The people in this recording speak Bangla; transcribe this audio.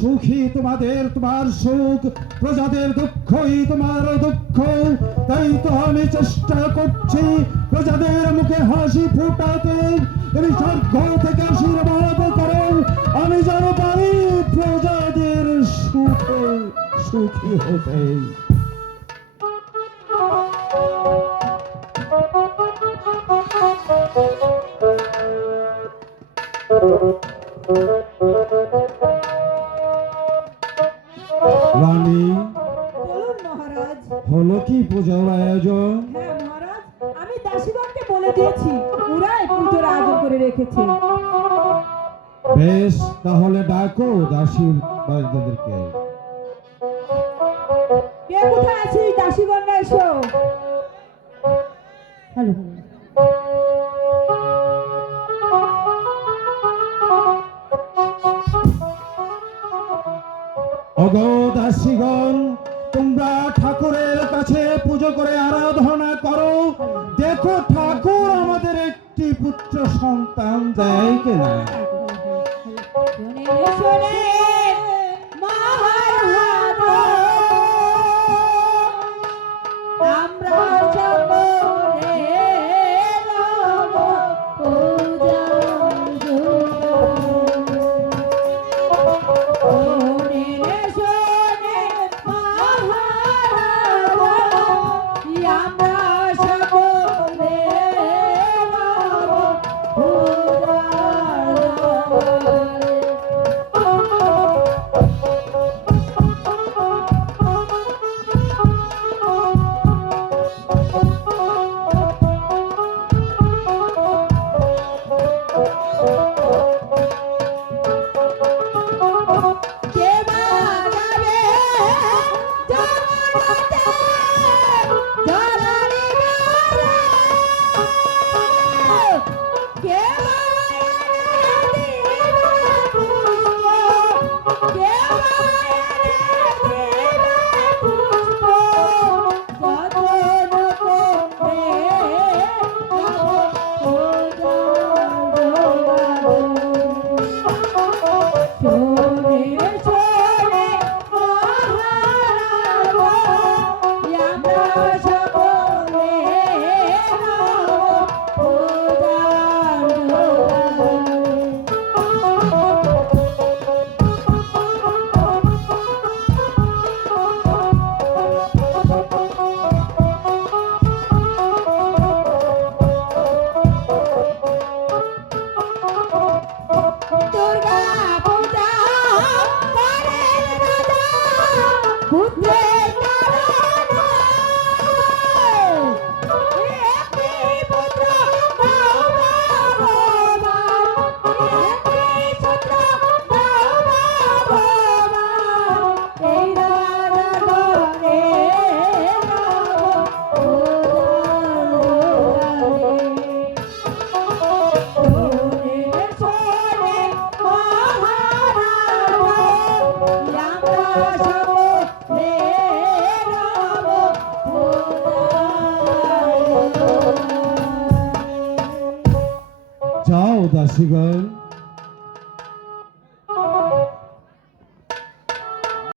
সুখী তোমাদের তোমার সুখ, প্রজাদের দুঃখই তোমার দুঃখ। তাই তো আমি চেষ্টা করছি প্রজাদের মুখে হাসি ফুটাতে। তুমি স্বর্গ থেকে আশীর্বাদ করো, আমি যেন পারি প্রজাদের সুখে সুখী হতে। রানী, বলুন মহারাজ। হলো কি পূজার আয়োজন? হ্যাঁ মহারাজ, আমি দাসীগণকে বলে দিয়েছি, ওরাই পুজোর আয়োজন করে রেখেছে। বেশ, তাহলে ডাকো দাসী বাজদাদেরকে। কে কোথায় আছিস? দাসীগণরা এসো। হ্যালো। ওগো দাসীগণ, তোমরা ঠাকুরের কাছে পুজো করে আরাধনা করো। দেখো ঠাকুর আমাদের একটি পুত্র সন্তান দেয় কিনা। শোনে শোনে মহারাজ, আমরা সকলে রব পূজার জন্য। শোনে শোনে মহারাজ, আমরা সকলে রব পূজার যাও দাসীগণ,